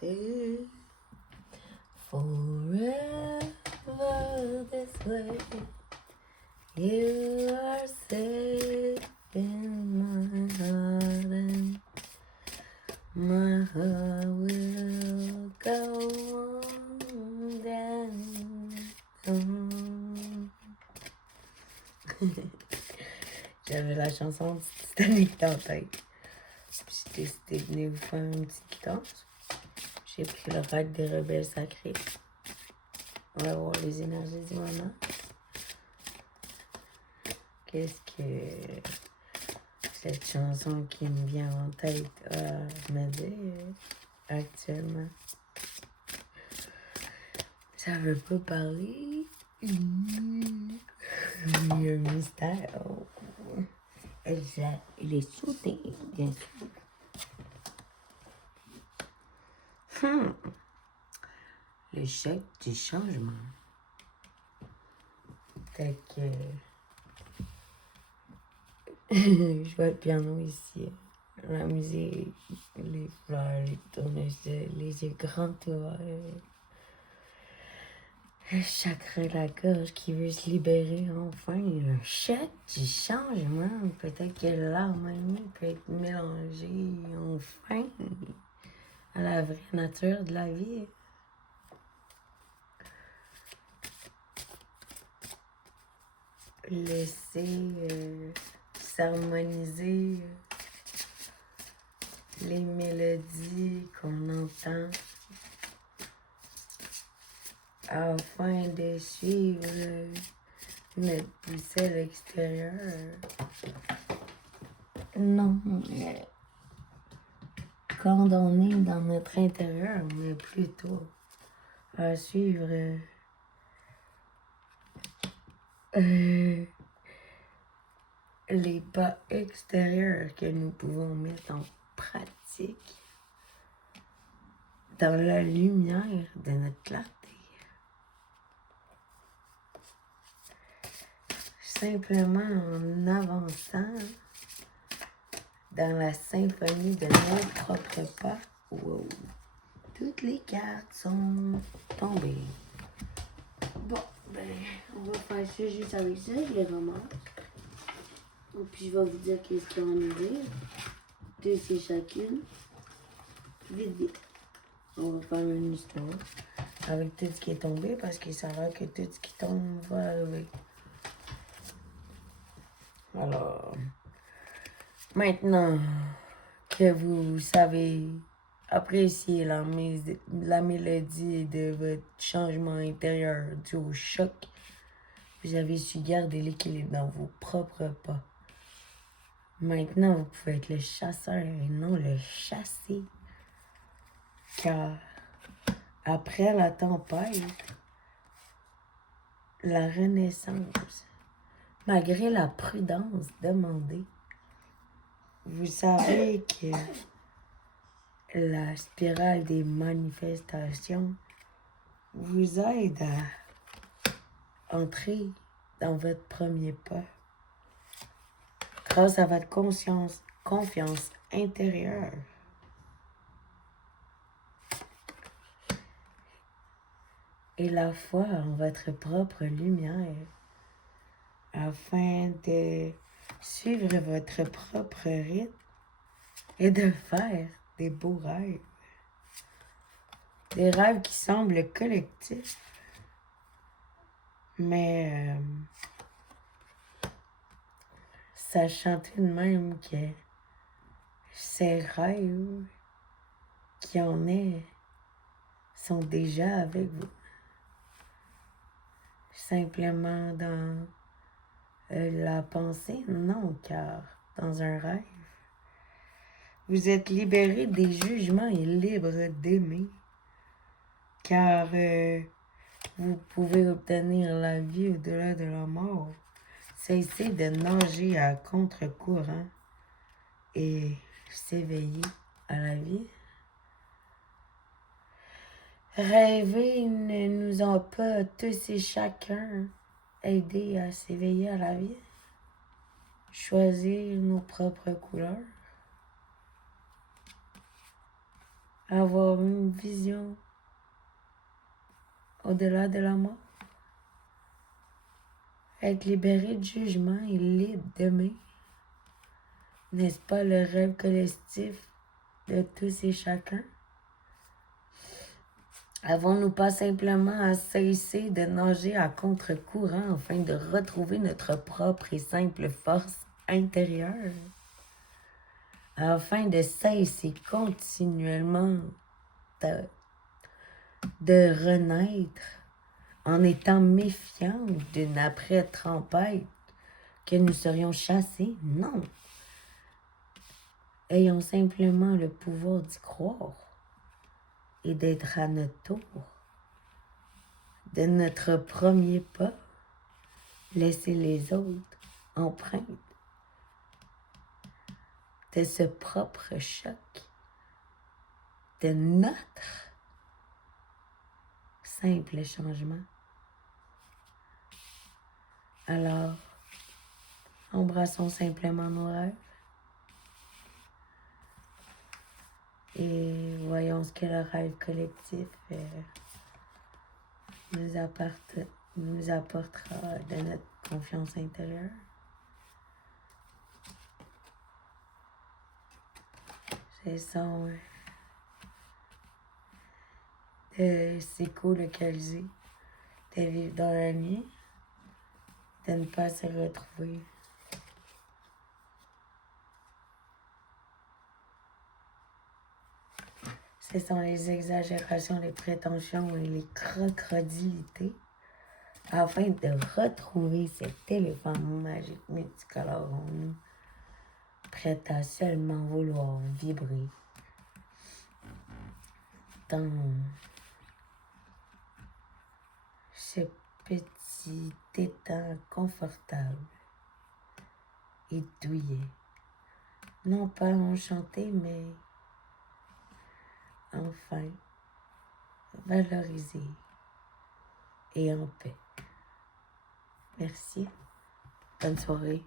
stay forever this way. You are safe in my heart, and my heart will go on down. J'avais la chanson du Titanic en tête. Puis j'ai décidé de venir vous faire une petite guitare. J'ai pris le rack des rebelles sacrés. On va voir les énergies du moment. Qu'est-ce que cette chanson qui me vient en tête a me dire actuellement? Ça veut pas parler. Il y a un mystère. Il est sauté, bien sûr. Le choc du changement. Fait que je vois le piano ici. La musique, les fleurs, les tournages, les yeux grands ouverts. Le chakra de la gorge qui veut se libérer enfin. Le choc du changement. Peut-être que l'harmonie peut être mélangée enfin à la vraie nature de la vie. Laisser s'harmoniser les mélodies qu'on entend afin de suivre notre boussole extérieure. Non, mais quand on est dans notre intérieur, on est plutôt à suivre les pas extérieurs que nous pouvons mettre en pratique dans la lumière de notre clarté. Simplement en avançant dans la symphonie de nos propres pas. Wow. Toutes les cartes sont tombées. Bon, ben, on va faire ça juste avec ça, je les ramasse. Et puis je vais vous dire qu'est-ce qu'il y a en ouvrir. Deux, c'est chacune. Vite, vite. On va faire une histoire avec tout ce qui est tombé parce qu'il s'avère que tout ce qui tombe va avec. Alors, maintenant que vous savez apprécier la mélodie de votre changement intérieur dû au choc, vous avez su garder l'équilibre dans vos propres pas. Maintenant, vous pouvez être le chasseur et non le chassé. Car après la tempête, la renaissance, malgré la prudence demandée, vous savez que la spirale des manifestations vous aide à entrer dans votre premier pas grâce à votre confiance intérieure. Et la foi en votre propre lumière afin de suivre votre propre rythme et de faire des beaux rêves. Des rêves qui semblent collectifs, mais sachant tout de même que ces rêves qui en est sont déjà avec vous. Simplement dans la pensée, non, car dans un rêve, vous êtes libéré des jugements et libre d'aimer, car vous pouvez obtenir la vie au-delà de la mort. Cessez de nager à contre-courant et s'éveiller à la vie. Rêver ne nous a pas tous et chacun aidés à s'éveiller à la vie. Choisir nos propres couleurs. avoir une vision au-delà de la mort, être libéré du jugement et libre d'aimer. N'est-ce pas le rêve collectif de tous et chacun? Avons-nous pas simplement à cesser de nager à contre-courant afin de retrouver notre propre et simple force intérieure? Afin de cesser continuellement de renaître en étant méfiants d'une après-tempête que nous serions chassés? Non. Ayons simplement le pouvoir d'y croire et d'être à notre tour de notre premier pas, laisser les autres empreintes de ce propre choc, de notre simple changement. Alors, embrassons simplement nos rêves et voyons ce que le rêve collectif nous apportera de notre confiance intérieure. Cessons de s'éco-localiser, de vivre dans la nuit, de ne pas se retrouver. Cessons les exagérations, les prétentions et les crocodilités afin de retrouver cet éléphant magique multicolore en nous, prêt à seulement vouloir vibrer dans ce petit étang confortable et douillet. Non pas enchanté, mais enfin valorisé et en paix. Merci. Bonne soirée.